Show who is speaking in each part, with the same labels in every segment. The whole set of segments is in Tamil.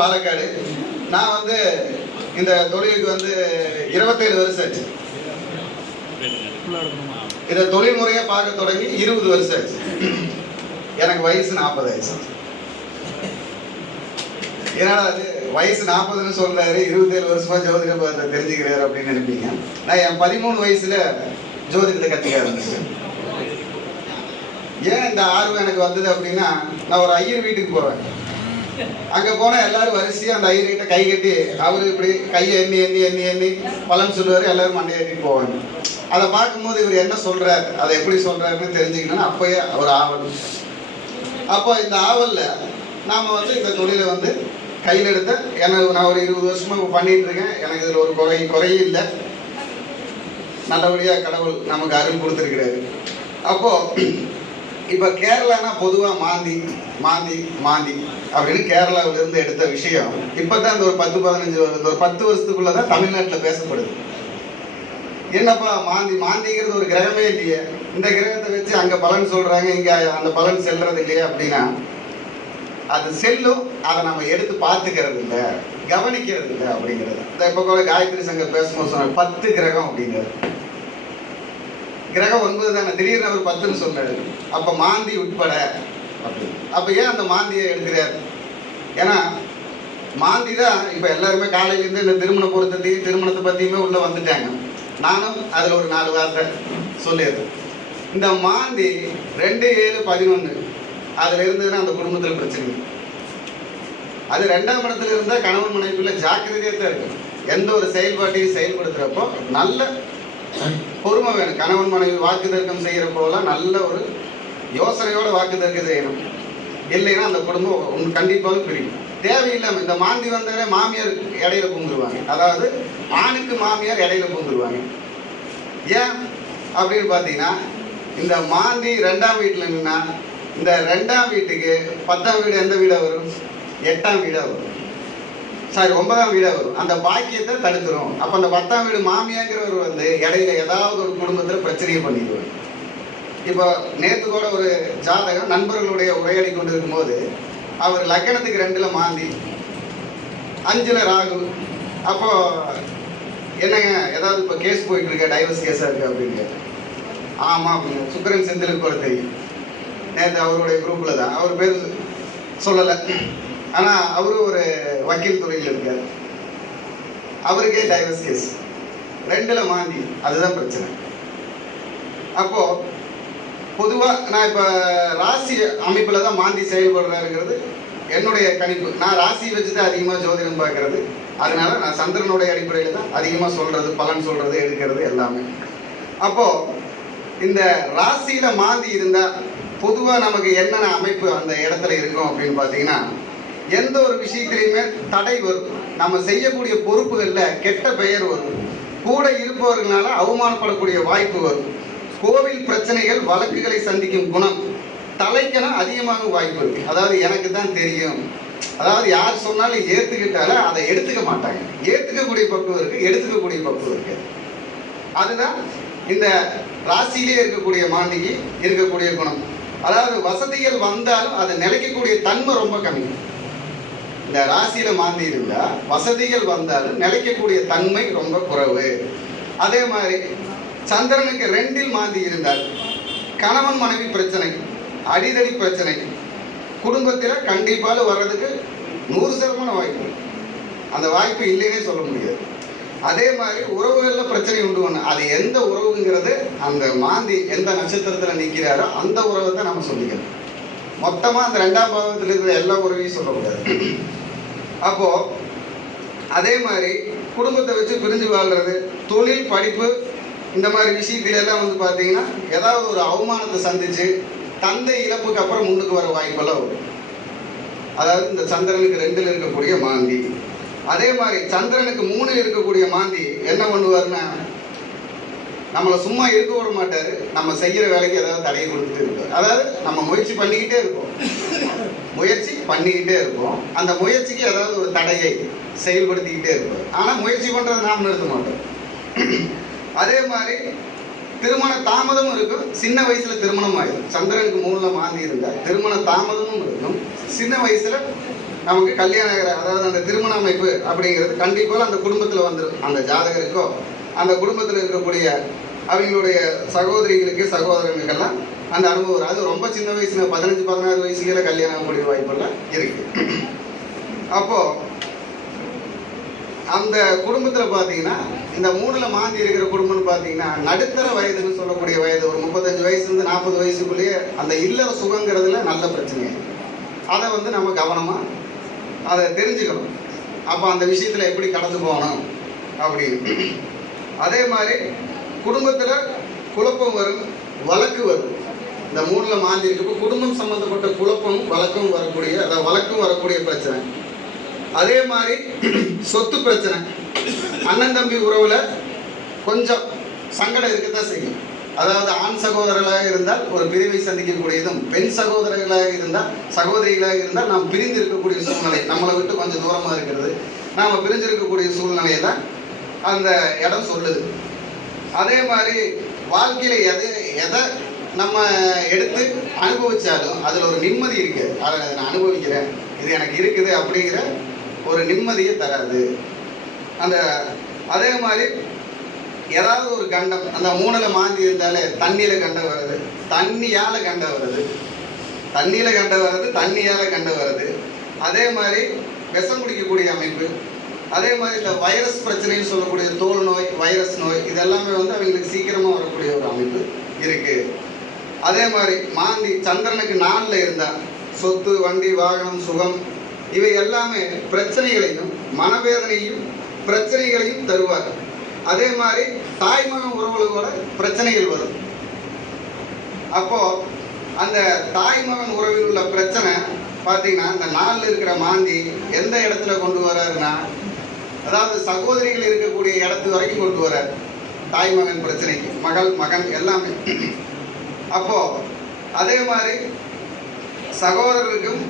Speaker 1: பாலக்காடு. நான் வந்து இந்த தொழிலுக்கு வந்து இருபத்தேழு வருஷம் ஆச்சு. இதை தொழில் முறையாக பார்க்க தொடங்கி இருபது வருஷம் ஆச்சு. எனக்கு வயசு நாற்பது ஆயிடுச்சு. ஏன்னா அது வயசு நாற்பதுன்னு சொல்றாரு இருபத்தேழு வருஷமா ஜோதிட பதத்தை தெரிஞ்சுக்கிறாரு அப்படின்னு நினைப்பீங்க. நான் என் பதிமூணு வயசுல ஜோதிடத்தை கற்றுக்க ஆரம்பிச்சேன். ஏன் இந்த ஆர்வம் எனக்கு வந்தது அப்படின்னா நான் ஒரு ஐயர் வீட்டுக்கு போவேன். அங்க போனா எல்லாரும் வரிசையா அந்த ஐயர்கிட்ட கை கட்டி அவரு இப்படி கையை எண்ணி எண்ணி எண்ணி எண்ணி பலன் சொல்லுவாரு எல்லாரும் மண்டையாட்டிட்டு போவாங்க. அதை பார்க்கும்போது இவர் என்ன சொல்றாரு அதை எப்படி சொல்றாருன்னு தெரிஞ்சுக்கணும்னு அப்பயே ஒரு ஆவல் அப்போ இந்த ஆவல்ல நாம வந்து இந்த தொழிலை வந்து கையில் எடுத்த எனக்கு நான் ஒரு இருபது வருஷமா இப்ப பண்ணிட்டு இருக்கேன். எனக்கு இதுல ஒரு குறை குறையும் இல்லை. நல்லபடியா கடவுள் நமக்கு அருள் கொடுத்துருக்கிறாரு. அப்போ இப்ப கேரளானா பொதுவா மாந்தி மாந்தி மாந்தி. அப்படின்னு கேரளாவில இருந்து எடுத்த விஷயம். இப்பதான் இந்த ஒரு பத்து பதினஞ்சு வருஷம் ஒரு பத்து வருஷத்துக்குள்ளதான் தமிழ்நாட்டுல பேசப்படுது. என்னப்பா மாந்தி மாந்திங்கிறது ஒரு கிரகமே இல்லையே. இந்த கிரகத்தை வச்சு அங்க பலன் சொல்றாங்க இங்க அந்த பலன் செல்றது இல்லையே அப்படின்னா அது செல்லும் அதை நம்ம எடுத்து பார்த்துக்கிறது இல்ல கவனிக்கிறது இல்லை அப்படிங்கிறது. இந்த இப்ப கூட காயத்ரி சங்கர் பேசும்போது சொன்னாங்க பத்து கிரகம் அப்படிங்கிறது. கிரகம் ஒன்பது தானே திடீர்னு அவர் பத்துன்னு சொன்னாரு. அப்ப மாந்தி உட்பட அப்ப ஏன் அந்த மாந்தியை எடுக்கிறார்? ஏன்னா மாந்தி தான் இப்ப எல்லாருமே காலையில இருந்து இந்த திருமண பொருத்தத்தையும் திருமணத்தை பத்தியுமே உள்ள வந்துட்டாங்க. நானும் அதுல ஒரு நாலு வார்த்தை சொல்லிடுறேன். இந்த மாந்தி ரெண்டு ஏழு பதினொன்று அதுல இருந்ததுன்னா அந்த குடும்பத்துல பிரச்சனை அது ரெண்டாம் இடத்துல இருந்தா கணவன் மனைவிக்குள்ள ஜாக்கிரதையா தான் இருக்கும். எந்த ஒரு செயல்பாட்டையும் செயல்படுத்துறப்போ நல்ல பொறுமை வேணும். கணவன் மனைவி வாக்கு தர்க்கம் செய்யற நல்ல ஒரு யோசனையோட வாக்கு தர்க்க செய்யணும். இல்லைன்னா அந்த குடும்பம் உன் கண்டிப்பாக பிரியும். தேவையில்லாம இந்த மாந்தி வந்தாலே மாமியார் இடையில பூந்துருவாங்க. அதாவது ஆணுக்கு மாமியார் இடையில பூந்துருவாங்க. ஏன்? அப்படின்னு பார்த்தீங்கன்னா இந்த மாந்தி ரெண்டாம் வீட்டில் நின்னா இந்த ரெண்டாம் வீட்டுக்கு பத்தாம் வீடு எந்த வீடாக வரும்? எட்டாம் வீடாக வரும். சாரி ஒன்பதாம் வீடாக வரும். அந்த பாக்கியத்தை தடுத்துரும் அப்போ அந்த பத்தாம் வீடு மாமியாங்கிறவர் வந்து இடையில ஏதாவது ஒரு குடும்பத்தில் பிரச்சனையை பண்ணிடுவாங்க இப்போ நேற்று கூட ஒரு ஜாதகம் நண்பர்களுடைய உரையாடி கொண்டு இருக்கும்போது அவர் லக்கணத்துக்கு ரெண்டுல மாந்தி அஞ்சுல ராகு. அப்போ என்னங்க ஏதாவது இப்போ கேஸ் போயிட்டு இருக்க டைவர்ஸ் கேஸா இருக்கு அப்படின்னு ஆமாம் அப்படின்னு சுக்கரன் செந்திலுக்கு கூட தெரியும். நேற்று அவருடைய குரூப்பில் தான். அவர் பேர் சொல்லலை. ஆனால் அவரும் ஒரு வக்கீல் துறையில் இருக்கார். அவருக்கே டைவர்ஸ் கேஸ் ரெண்டில் மாந்தி. அதுதான் பிரச்சனை. அப்போது பொதுவாக நான் இப்போ ராசி அமைப்பில் தான் மாந்தி செயல்படுறாருங்கிறது என்னுடைய கணிப்பு. நான் ராசி வச்சு தான் அதிகமாக ஜோதிடம் பார்க்கறது. அதனால நான் சந்திரனுடைய அடிப்படையில் தான் அதிகமாக சொல்கிறது பலன் சொல்கிறது எடுக்கிறது எல்லாமே. அப்போது இந்த ராசியில் மாந்தி இருந்தால் பொதுவாக நமக்கு என்னென்ன அமைப்பு அந்த இடத்துல இருக்கும் அப்படின்னு பார்த்தீங்கன்னா எந்த ஒரு விஷயத்திலையுமே தடை வரும். நம்ம செய்யக்கூடிய பொறுப்புகளில் கெட்ட பெயர் வரும். கூட இருப்பவர்களால அவமானப்படக்கூடிய வாய்ப்பு வரும். கோவில் பிரச்சனைகள் வழக்குகளை சந்திக்கும் குணம் தலைக்கென அதிகமாக வாய்ப்பு இருக்கு. அதாவது எனக்கு தான் தெரியும். அதாவது யார் சொன்னாலும் ஏற்றுக்கிட்டாலும் அதை எடுத்துக்க மாட்டாங்க. ஏத்துக்கக்கூடிய பக்குவம் இருக்கு எடுத்துக்கக்கூடிய பக்குவம் இருக்கு. அதுதான் இந்த ராசியிலே இருக்கக்கூடிய மாண்டிகி இருக்கக்கூடிய குணம். அதாவது வசதிகள் வந்தாலும் அதை நிலைக்கக்கூடிய தன்மை ரொம்ப கம்மி. இந்த ராசியில மாந்தி இருந்தா வசதிகள் வந்தாலும் நிலைக்கக்கூடிய தன்மை ரொம்ப குறைவு. அதே மாதிரி சந்திரனுக்கு ரெண்டில் மாந்தி இருந்தால் கணவன் மனைவி பிரச்சனை அடிதடி பிரச்சனை. குடும்பத்தில் கண்டிப்பாக வர்றதுக்கு நூறு சதமான வாய்ப்பு. அந்த வாய்ப்பு இல்லைன்னே சொல்ல முடியாது. அதே மாதிரி உறவுகளில் பிரச்சனை உண்டு பண்ண அது எந்த உறவுங்கிறது அந்த மாந்தி எந்த நட்சத்திரத்தில் நிற்கிறாரோ அந்த உறவை தான் நம்ம சொல்லிக்கணும். மொத்தமாக அந்த ரெண்டாம் பாவத்தில் இருக்கிற எல்லா உறவையும் சொல்லக்கூடாது அப்போது அதே மாதிரி குடும்பத்தை வச்சு பிரிஞ்சு வாழ்றது தொழில் படிப்பு இந்த மாதிரி விஷயத்துல எல்லாம் வந்து பார்த்தீங்கன்னா ஏதாவது ஒரு அவமானத்தை சந்திச்சு தந்தை இழப்புக்கு அப்புறம் முன்னுக்கு வர வாய்ப்பெல்லாம் வரும் அதாவது இந்த சந்திரனுக்கு ரெண்டில் இருக்கக்கூடிய மாந்தி. அதே மாதிரி சந்திரனுக்கு மூணில் இருக்கக்கூடிய மாந்தி என்ன பண்ணுவாருன்னா நம்மளை சும்மா இருக்க விட மாட்டார். நம்ம செய்கிற வேலைக்கு ஏதாவது தடையை கொடுத்துட்டு இருப்பார். அதாவது நம்ம முயற்சி பண்ணிக்கிட்டே இருப்போம். முயற்சி பண்ணிக்கிட்டே இருப்போம். அந்த முயற்சிக்கு ஏதாவது ஒரு தடையை செயல்படுத்திக்கிட்டே இருப்பார். ஆனால் முயற்சி பண்ணுறது நாம் நிறுத்த மாட்டோம். அதே மாதிரி திருமண தாமதமும் இருக்கும். சின்ன வயசுல திருமணம் ஆயிடும் சந்திரனுக்கு மூணுல மாந்தி இருந்தா திருமண தாமதமும் இருக்கும். சின்ன வயசுல நமக்கு கல்யாண அதாவது அந்த திருமண அமைப்பு அப்படிங்கிறது கண்டிப்பாக அந்த குடும்பத்தில் வந்துடும் அந்த ஜாதகருக்கோ அந்த குடும்பத்தில் இருக்கக்கூடிய அவங்களுடைய சகோதரிகளுக்கு சகோதரனுக்கெல்லாம் அந்த அனுபவம் வரும். அது ரொம்ப சின்ன வயசுல பதினஞ்சு பதினாறு வயசுல கல்யாணம் கூடிய வாய்ப்பெல்லாம் இருக்கு. அப்போது அந்த குடும்பத்தில் பார்த்தீங்கன்னா இந்த மூணுல மாந்தி இருக்கிற குடும்பம்னு பார்த்தீங்கன்னா நடுத்தர வயதுன்னு சொல்லக்கூடிய வயது ஒரு முப்பத்தஞ்சு வயசுலேருந்து நாற்பது வயசுக்குள்ளேயே அந்த இல்லற சுகங்கிறதுல நல்ல பிரச்சனை அதை வந்து நம்ம கவனமாக அதை தெரிஞ்சுக்கணும். அப்போ அந்த விஷயத்தில் எப்படி கடந்து போகணும் அப்படின்னு. அதே மாதிரி குடும்பத்தில் குழப்பம் வரும் வழக்கு வரும். இந்த மூணில் மாந்தி இருக்கப்போ குடும்பம் சம்மந்தப்பட்ட குழப்பம் வழக்கம் வரக்கூடிய அதாவது வழக்கும் வரக்கூடிய பிரச்சனை. அதே மாதிரி சொத்து பிரச்சனை. அண்ணன் தம்பி உறவுல கொஞ்சம் சங்கடம் இருக்கத்தான் செய்யும். அதாவது ஆண் சகோதரர்களாக இருந்தால் ஒரு பிரிவை சந்திக்கக்கூடியதும் பெண் சகோதரர்களாக இருந்தால் சகோதரிகளாக இருந்தால் நாம் பிரிந்து இருக்கக்கூடிய சூழ்நிலை நம்மளை விட்டு கொஞ்சம் தூரமாக இருக்கிறது. நாம் பிரிஞ்சிருக்கக்கூடிய சூழ்நிலையை தான் அந்த இடம் சொல்லுது. அதே மாதிரி வாழ்க்கையில் எது எதை நம்ம எடுத்து அனுபவிச்சாலும் அதில் ஒரு நிம்மதி இருக்குது அதை நான் அனுபவிக்கிறேன். இது எனக்கு இருக்குது அப்படிங்கிற ஒரு நிம்மதியை தராது. அந்த அதே மாதிரி ஏதாவது ஒரு கண்டம் அந்த மூணில் மாந்தி இருந்தாலே தண்ணியில் கண்டம் வருது தண்ணியால் கண்டம் வருது தண்ணியில் கண்டம் வருது தண்ணியால் கண்டம் வருது அதே மாதிரி விஷம் குடிக்கக்கூடிய அமைப்பு அதே மாதிரி இந்த வைரஸ் பிரச்சனைன்னு சொல்லக்கூடிய தோல் நோய் வைரஸ் நோய் இதெல்லாமே வந்து அவங்களுக்கு சீக்கிரமாக வரக்கூடிய ஒரு அமைப்பு இருக்குது அதே மாதிரி மாந்தி சந்திரனுக்கு நாளில் இருந்தால் சொத்து வண்டி வாகனம் சுகம் இவை எல்லாமே பிரச்சனைகளையும் மனவேதனையும் பிரச்சனைகளையும் தருவார் அதே மாதிரி தாய்மன உறவுகளோட பிரச்சனைகள் வரும். அப்போ அந்த தாய்மகன் உறவில் உள்ள பிரச்சனை பார்த்தீங்கன்னா அந்த நாளில் இருக்கிற மாந்தி எந்த இடத்துல கொண்டு வர்றாருன்னா அதாவது சகோதரிகள் இருக்கக்கூடிய இடத்து வரைக்கும் கொண்டு வர்றார் தாய்மகன் பிரச்சனைக்கு மகள் மகன் எல்லாமே. அப்போ அதே மாதிரி சகோதரருக்கும்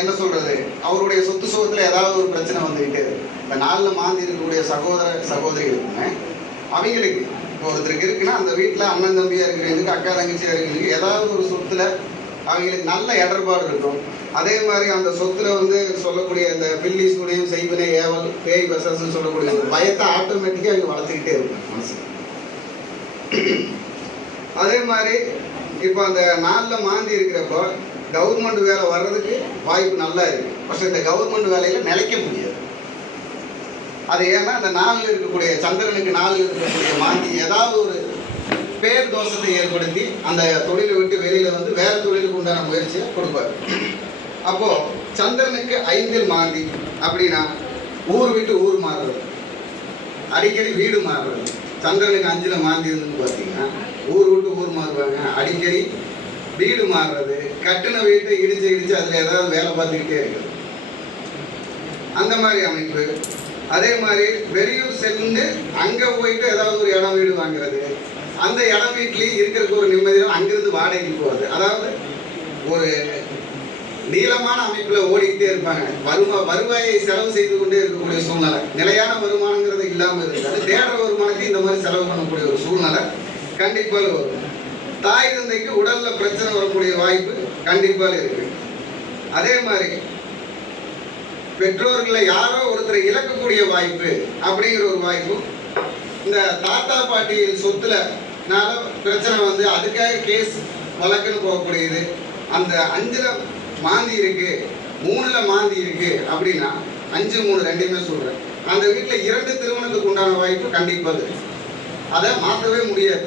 Speaker 1: என்ன சொல்றது அவருடைய சொத்து சுகத்துல ஏதாவது ஒரு பிரச்சனை வந்துகிட்டே இருக்கு. இப்ப நாலுல மாந்தி இருக்கக்கூடிய சகோதர சகோதரி சகோதரிகளுக்குமே அவங்களுக்கு இப்போ ஒருத்தருக்கு இருக்குன்னா அந்த வீட்டுல அண்ணன் தம்பியா இருக்கிறவங்களுக்கு அக்கா தங்கச்சியா இருக்கிறவங்களுக்கு ஏதாவது ஒரு சொத்துல அவங்களுக்கு நல்ல இடர்பாடு இருக்கும். அதே மாதிரி அந்த சொத்துல வந்து சொல்லக்கூடிய அந்த பில்லி சூனியம் செய்வினை ஏவல் பேய் பசஸ்ன்னு சொல்லக்கூடிய அந்த பயத்தை ஆட்டோமேட்டிக்காக அவங்க வளர்த்துக்கிட்டே இருக்கும் மனசு அதே மாதிரி இப்போ அந்த நாளில் மாந்தி இருக்கிறப்போ கவர்மெண்ட் வேலை வர்றதுக்கு வாய்ப்பு நல்லா இருக்கு. ஃபர்ஸ்ட் இந்த கவர்மெண்ட் வேலையில நிலைக்க முடியாது. அது ஏன்னா அந்த நாளில் இருக்கக்கூடிய சந்திரனுக்கு நாளில் இருக்கக்கூடிய மாந்தி ஏதாவது ஒரு பேர் தோஷத்தை ஏற்படுத்தி அந்த தொழிலை விட்டு வெளியில வந்து வேற தொழிலுக்கு உண்டான முயற்சியை கொடுப்பார். அப்போ சந்திரனுக்கு ஐந்தில் மாந்தி அப்படின்னா ஊர் விட்டு ஊர் மாறுறது. அடிக்கடி வீடு மாறுறது. சந்திரனுக்கு அஞ்சில் மாந்தி இருந்துன்னு பார்த்தீங்கன்னா ஊர் விட்டு ஊர் மாறுவாங்க. அடிக்கடி வீடு மாறுறது கட்டின வீட்டை இடிச்சு இடிச்சு அதில் ஏதாவது வேலை பார்த்துக்கிட்டே இருக்குது அந்த மாதிரி அமைப்பு. அதே மாதிரி வெளியூர் சென்று அங்கே போயிட்டு ஏதாவது ஒரு இடம் வீடு வாங்குறது. அந்த இடம் வீட்லேயும் இருக்கிறதுக்கு ஒரு நிம்மதியாக அங்கிருந்து வாடகைக்கு போகிறது அதாவது ஒரு நீளமான அமைப்பில் ஓடிக்கிட்டே இருப்பாங்க. வருவா வருவாயை செலவு செய்து கொண்டே இருக்கக்கூடிய சூழ்நிலை. நிலையான வருமானங்கிறது இல்லாமல் இருக்காது தேடுற வருமானத்தை இந்த மாதிரி செலவு பண்ணக்கூடிய ஒரு சூழ்நிலை கண்டிப்பாக வரும். தாய் தந்தைக்கு உடல்ல பிரச்சனை வரக்கூடிய வாய்ப்பு கண்டிப்பாக இருக்கு. அதே மாதிரி பெற்றோர்களை யாரோ ஒருத்தரை இழக்கக்கூடிய வாய்ப்பு அப்படிங்கிற ஒரு வாய்ப்பும் இந்த தாத்தா பாட்டி சொத்துல நால பிரச்சனை வந்து அதுக்காக கேஸ் வழக்குன்னு போகக்கூடியது. அந்த அஞ்சுல மாந்தி இருக்கு மூணுல மாந்தி இருக்கு அப்படின்னா அஞ்சு மூணு ரெண்டுமே சொல்றேன். அந்த வீட்டில் இரண்டு திருமணத்துக்கு உண்டான வாய்ப்பு கண்டிப்பாக அதை மாற்றவே முடியாது.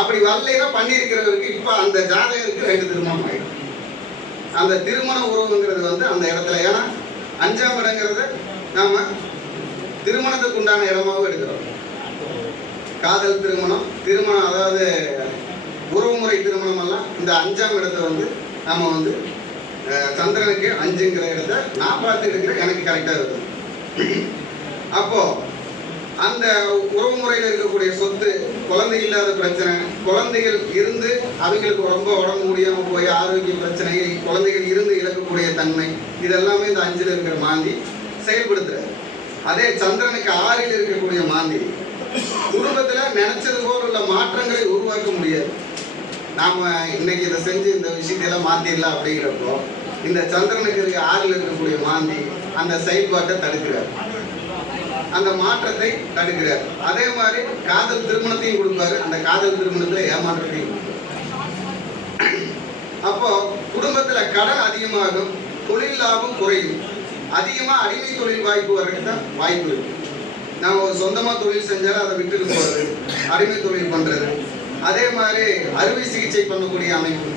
Speaker 1: அப்படி வரலைன்னா பண்ணியிருக்கிறவருக்கு இப்போ அந்த ஜாதகருக்கு ரெண்டு திருமணம் ஆயிடும். அந்த திருமண உறவுங்கிறது வந்து அந்த இடத்துல. ஏன்னா அஞ்சாம் இடங்கிறத நாம திருமணத்துக்கு உண்டான இடமாவும் எடுக்கிறோம். காதல் திருமணம் திருமணம் அதாவது உறவுமுறை திருமணம் எல்லாம் இந்த அஞ்சாம் இடத்தை வந்து நாம வந்து சந்திரனுக்கு அஞ்சுங்கிற இடத்த நான் பார்த்து இருக்கிறேன் எனக்கு கரெக்டாக வருது அப்போ அந்த உறவு முறையில் இருக்கக்கூடிய சொத்து குழந்தை இல்லாத பிரச்சனை குழந்தைகள் இருந்து அவங்களுக்கு ரொம்ப உடம்பு முடியாமல் போய் ஆரோக்கிய பிரச்சனை குழந்தைகள் இருந்து இழக்கக்கூடிய தன்மை இதெல்லாமே இந்த அஞ்சில் இருக்கிற மாந்தி செயல்படுத்துறாரு. அதே சந்திரனுக்கு ஆறில் இருக்கக்கூடிய மாந்தி குடும்பத்தில் நினைச்சது போல உள்ள மாற்றங்களை உருவாக்க முடியாது. நாம் இன்னைக்கு இதை செஞ்சு இந்த விஷயத்தையெல்லாம் மாத்திடலாம் அப்படிங்கிறப்போ இந்த சந்திரனுக்கு இருக்க ஆறில் இருக்கக்கூடிய மாந்தி அந்த செயல்பாட்டை தடுக்கிறார். அந்த மாற்றத்தை தடுக்கிறார். அதே மாதிரி காதல் திருமணத்தையும் கொடுப்பாரு. அந்த காதல் திருமணத்துல ஏமாற்றத்தையும் அப்போ குடும்பத்துல கடன் அதிகமாகும் தொழில் லாபம் குறையும். அதிகமா அடிமை தொழில் வாய்ப்பு வர்றதுக்கு தான் வாய்ப்பு இருக்கு. நம்ம சொந்தமாக சொந்தமா தொழில் செஞ்சாலும் அதை விட்டுட்டு போறது அடிமை தொழில் பண்றது. அதே மாதிரி அறுவை சிகிச்சை பண்ணக்கூடிய அமைப்பு.